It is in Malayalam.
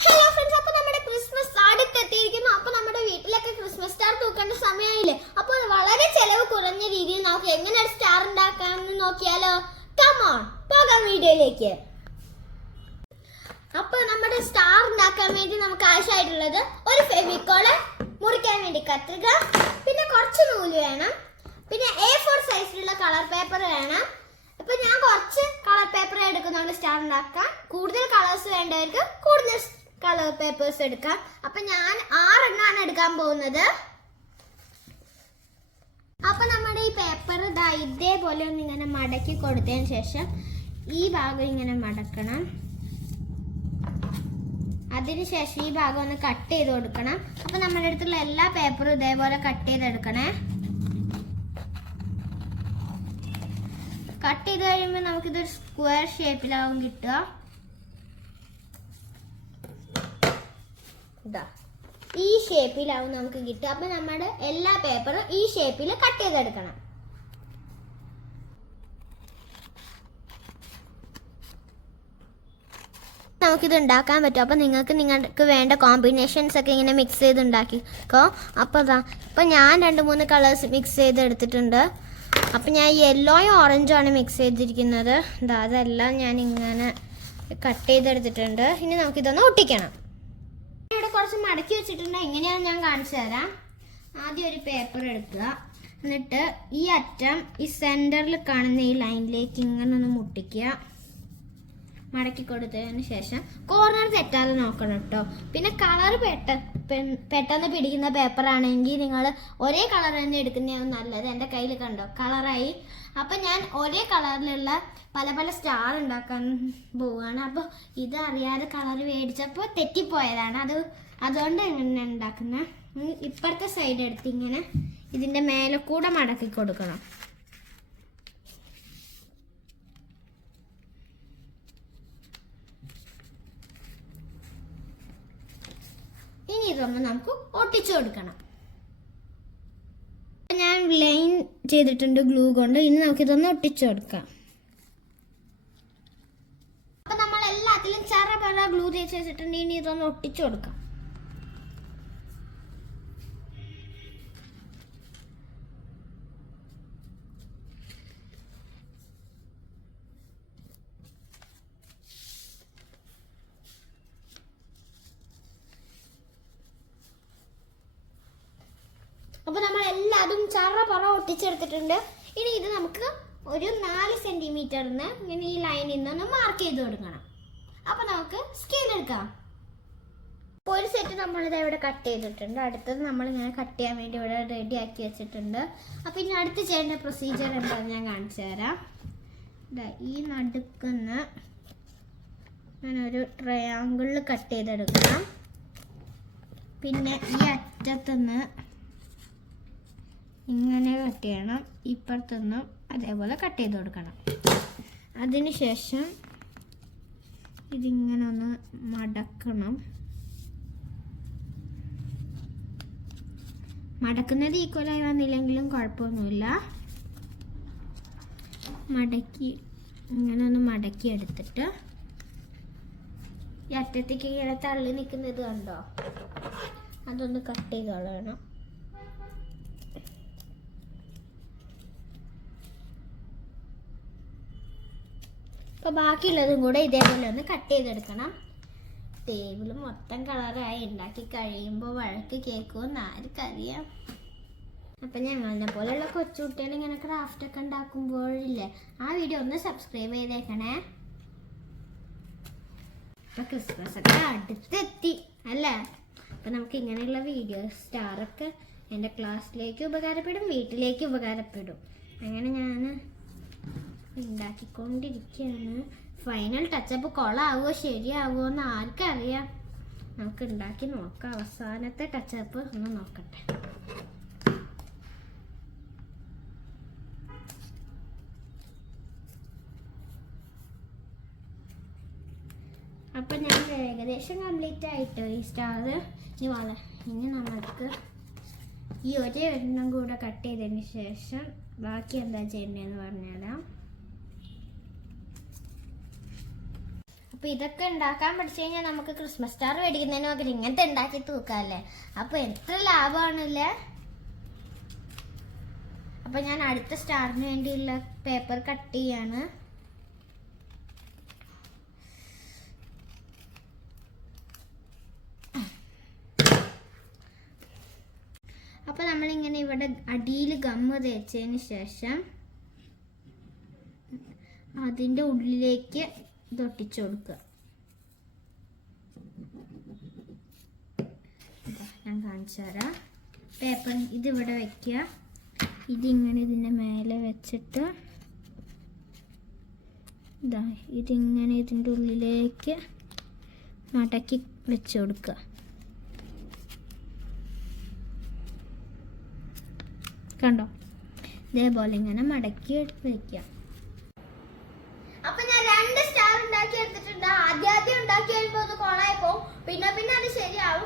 ഹലോ ഫ്രണ്ട്സ് അപ്പൊ നമ്മുടെ ക്രിസ്മസ് അടുത്തെത്തിയിരിക്കുന്നു. അപ്പൊ നമ്മുടെ വീട്ടിലൊക്കെ ക്രിസ്മസ് സ്റ്റാർ തൂക്കേണ്ട സമയമായില്ലേ അപ്പോൾ വളരെ ചെലവ് കുറഞ്ഞ രീതിയിൽ നമുക്ക് എങ്ങനെ ഒരു സ്റ്റാർ ഉണ്ടാക്കാമെന്ന് നോക്കിയാലോ? കമോൺ പോകാം വീഡിയോയിലേക്ക്. അപ്പൊ നമ്മുടെ സ്റ്റാർ ഉണ്ടാക്കാൻ വേണ്ടി നമുക്ക് ആവശ്യമായിട്ടുള്ളത് ഒരു ഫെവിക്കോൾ മുറിക്കാൻ വേണ്ടി കത്രിക പിന്നെ കുറച്ച് നൂൽ വേണം പിന്നെ എ ഫോർ സൈസിലുള്ള കളർ പേപ്പർ വേണം. ഇപ്പൊ ഞാൻ കുറച്ച് കളർ പേപ്പർ എടുക്കുന്നുണ്ട് സ്റ്റാർ ഉണ്ടാക്കാൻ. കൂടുതൽ കളേഴ്സ് വേണ്ടവർക്ക് കൂടുതൽ കളർ പേപ്പേഴ്സ് എടുക്കാം. അപ്പൊ ഞാൻ ആറെണ്ണമാണ് എടുക്കാൻ പോകുന്നത്. അപ്പൊ നമ്മുടെ ഈ പേപ്പർ ഇതാ ഇതേപോലെ ഒന്ന് ഇങ്ങനെ മടക്കി കൊടുത്തതിന് ശേഷം ഈ ഭാഗം ഇങ്ങനെ മടക്കണം. അതിനുശേഷം ഈ ഭാഗം ഒന്ന് കട്ട് ചെയ്ത് കൊടുക്കണം. അപ്പൊ നമ്മുടെ അടുത്തുള്ള എല്ലാ പേപ്പറും ഇതേപോലെ കട്ട് ചെയ്തെടുക്കണേ. കട്ട് ചെയ്ത് കഴിയുമ്പോൾ നമുക്കിതൊരു സ്ക്വയർ ഷേപ്പിലാവും കിട്ടുക. ഇതാ. ഈ ഷേപ്പിലാവും നമുക്ക് കിട്ടുക. അപ്പൊ നമ്മുടെ എല്ലാ പേപ്പറും ഈ ഷേപ്പിൽ കട്ട് ചെയ്തെടുക്കണം. നമുക്കിത് ഉണ്ടാക്കാൻ പറ്റും. അപ്പോൾ നിങ്ങൾക്ക് നിങ്ങൾക്ക് വേണ്ട കോമ്പിനേഷൻസ് ഒക്കെ ഇങ്ങനെ മിക്സ് ചെയ്ത് ഉണ്ടാക്കിക്കോ അപ്പോൾ അതാ ഇപ്പോൾ ഞാൻ രണ്ട് മൂന്ന് കളേഴ്സ് മിക്സ് ചെയ്ത് എടുത്തിട്ടുണ്ട് അപ്പോൾ ഞാൻ യെല്ലോയും ഓറഞ്ചും ആണ് മിക്സ് ചെയ്തിരിക്കുന്നത്. അതെല്ലാം ഞാൻ ഇങ്ങനെ കട്ട് ചെയ്തെടുത്തിട്ടുണ്ട്. ഇനി നമുക്കിതൊന്ന് ഒട്ടിക്കണം. കുറച്ച് മടക്കി വെച്ചിട്ടുണ്ട്. എങ്ങനെയാണെന്ന് ഞാൻ കാണിച്ചു തരാം. ആദ്യം ഒരു പേപ്പർ എടുക്കുക. എന്നിട്ട് ഈ അറ്റം ഈ സെന്ററിൽ കാണുന്ന ഈ ലൈനിലേക്ക് ഇങ്ങനെ ഒന്ന് മുട്ടിക്കുക. മടക്കി കൊടുത്തതിന് ശേഷം കോർണർ തെറ്റാതെ നോക്കണം കേട്ടോ പിന്നെ കളർ പെട്ട പെട്ടെന്ന് പിടിക്കുന്ന പേപ്പർ ആണെങ്കിൽ നിങ്ങൾ ഒരേ കളർ തന്നെ എടുക്കുന്നതാണ് നല്ലത്. എന്റെ കയ്യിൽ കണ്ടോ? കളറായി അപ്പം ഞാൻ ഒരേ കളറിലുള്ള പല പല സ്റ്റാർ ഉണ്ടാക്കാൻ പോവുകയാണ് അപ്പോൾ ഇത് അറിയാതെ കളർ മേടിച്ചപ്പോൾ തെറ്റിപ്പോയതാണ്. അത് അതുകൊണ്ട് ഇങ്ങനെ ഉണ്ടാക്കുന്നത് ഇപ്പുറത്തെ സൈഡ് എടുത്ത് ഇങ്ങനെ ഇതിന്റെ മേലെ കൂടെ മടക്കി കൊടുക്കണം ഇനി നമുക്ക് ഒട്ടിച്ചു കൊടുക്കണം. ഞാൻ ലൈൻ ചെയ്തിട്ടുണ്ട് ഗ്ലൂ കൊണ്ട്. ഇനി നമുക്കിതൊന്ന് ഒട്ടിച്ചു കൊടുക്കാം. അപ്പൊ നമ്മൾ എല്ലാത്തിലും ചെറ പോലെ ഗ്ലൂ തേച്ച് വെച്ചിട്ടുണ്ട്. ഇനി ഇതൊന്ന് ഒട്ടിച്ചു കൊടുക്കാം അപ്പോൾ നമ്മൾ എല്ലാതും ചറ പറ ഒട്ടിച്ചെടുത്തിട്ടുണ്ട്. ഇനി ഇത് നമുക്ക് ഒരു നാല് സെന്റിമീറ്ററിന് ഇങ്ങനെ ഈ ലൈനിൽ നിന്നൊന്ന് മാർക്ക് ചെയ്ത് കൊടുക്കണം. അപ്പോൾ നമുക്ക് സ്കെയിൽ എടുക്കാം. അപ്പോൾ ഒരു സെറ്റ് നമ്മളിത് ഇവിടെ കട്ട് ചെയ്തിട്ടുണ്ട്. അടുത്തത് നമ്മളിങ്ങനെ കട്ട് ചെയ്യാൻ വേണ്ടി ഇവിടെ റെഡി ആക്കി വെച്ചിട്ടുണ്ട്. അപ്പോൾ ഇനി അടുത്ത് ചെയ്യേണ്ട പ്രൊസീജിയർ എന്താണെന്ന് ഞാൻ കാണിച്ചു തരാം. ഈ നടുക്കുന്ന് ഒരു ട്രയാങ്കിളിൽ കട്ട് ചെയ്തെടുക്കണം. പിന്നെ ഈ അറ്റത്തുനിന്ന് ഇങ്ങനെ കട്ട് ചെയ്യണം. ഇപ്പുറത്തുനിന്നും അതേപോലെ കട്ട് ചെയ്ത് കൊടുക്കണം. അതിനുശേഷം ഇതിങ്ങനെ ഒന്ന് മടക്കണം. മടക്കുന്നത് ഈക്വലായി വന്നില്ലെങ്കിലും കുഴപ്പമൊന്നുമില്ല. മടക്കി ഇങ്ങനെ ഒന്ന് മടക്കി എടുത്തിട്ട് ഈ അറ്റത്തേക്ക് ഇങ്ങനെ തള്ളി നിൽക്കുന്നത് കണ്ടോ? അതൊന്ന് കട്ട് ചെയ്ത് കളയണം അപ്പോൾ ബാക്കിയുള്ളതും കൂടെ ഇതേപോലെ ഒന്ന് കട്ട് ചെയ്തെടുക്കണം. ടേബിൾ മൊത്തം കളറായി ഉണ്ടാക്കി കഴിയുമ്പോൾ വഴക്ക് കേൾക്കുമെന്ന് ആർക്കറിയാം. അപ്പം ഞങ്ങളെ പോലെയുള്ള കൊച്ചുകുട്ടികൾ ഇങ്ങനെ ക്രാഫ്റ്റ് ഒക്കെ ഉണ്ടാക്കുമ്പോഴില്ലേ ആ വീഡിയോ ഒന്ന് സബ്സ്ക്രൈബ് ചെയ്തേക്കണേ. അപ്പം ക്രിസ്മസ് ഒക്കെ അടുത്തെത്തി അല്ലേ? അപ്പം നമുക്ക് ഇങ്ങനെയുള്ള വീഡിയോസ് സ്റ്റാറൊക്കെ എന്റെ ക്ലാസ്സിലേക്ക് ഉപകാരപ്പെടും വീട്ടിലേക്ക് ഉപകാരപ്പെടും. അങ്ങനെ ഞാൻ ഉണ്ടാക്കിക്കൊണ്ടിരിക്കുകയാണ് ഫൈനൽ ടച്ചപ്പ് കൊളാവോ ശരിയാവോ എന്ന് ആർക്കറിയാം. നമുക്ക് ഉണ്ടാക്കി നോക്കാം. അവസാനത്തെ ടച്ചപ്പ് ഒന്ന് നോക്കട്ടെ. അപ്പം ഞാൻ ഏകദേശം കംപ്ലീറ്റ് ആയിട്ടോ ഈ സ്റ്റാർ ഇനി വള ഇനി നമുക്ക് ഈ ഒരേ എണ്ണം കൂടെ കട്ട് ചെയ്തതിന് ശേഷം ബാക്കി എന്താ ചെയ്യേണ്ടതെന്ന് പറഞ്ഞുതരാം. അപ്പൊ ഇതൊക്കെ ഉണ്ടാക്കാൻ പഠിച്ചു കഴിഞ്ഞാൽ നമുക്ക് ക്രിസ്മസ് സ്റ്റാർ മേടിക്കുന്നതിന് പകരം ഇങ്ങനത്തെ ഉണ്ടാക്കി തൂക്കാല്ലേ? അപ്പൊ എത്ര ലാഭമാണല്ലേ അപ്പൊ ഞാൻ അടുത്ത സ്റ്റാറിന് വേണ്ടിയുള്ള പേപ്പർ കട്ട് ചെയ്യാണ്. അപ്പൊ നമ്മളിങ്ങനെ ഇവിടെ അടിയിൽ ഗമ്മ് തേച്ചതിന് ശേഷം അതിന്റെ ഉള്ളിലേക്ക് തൊട്ടിച്ചു കൊടുക്കുക. ഞാൻ കാണിച്ചു തരാം. പേപ്പർ ഇതിവിടെ വെക്കുക. ഇതിങ്ങനെ ഇതിന്റെ മേലെ വെച്ചിട്ട് ഇതാ ഇതിങ്ങനെ ഇതിന്റെ ഉള്ളിലേക്ക് മടക്കി വെച്ച് കൊടുക്കുക. കണ്ടോ? ഇതേപോലെ ഇങ്ങനെ മടക്കി വെക്കുക അപ്പൊ ഞാൻ രണ്ട് സ്റ്റാർ ഉണ്ടാക്കി എടുത്തിട്ടുണ്ട് ആദ്യം ആദ്യം ഉണ്ടാക്കി വരുമ്പോ ഒന്ന് കോളായപ്പോ പിന്നെ പിന്നെ അത് ശരിയാവും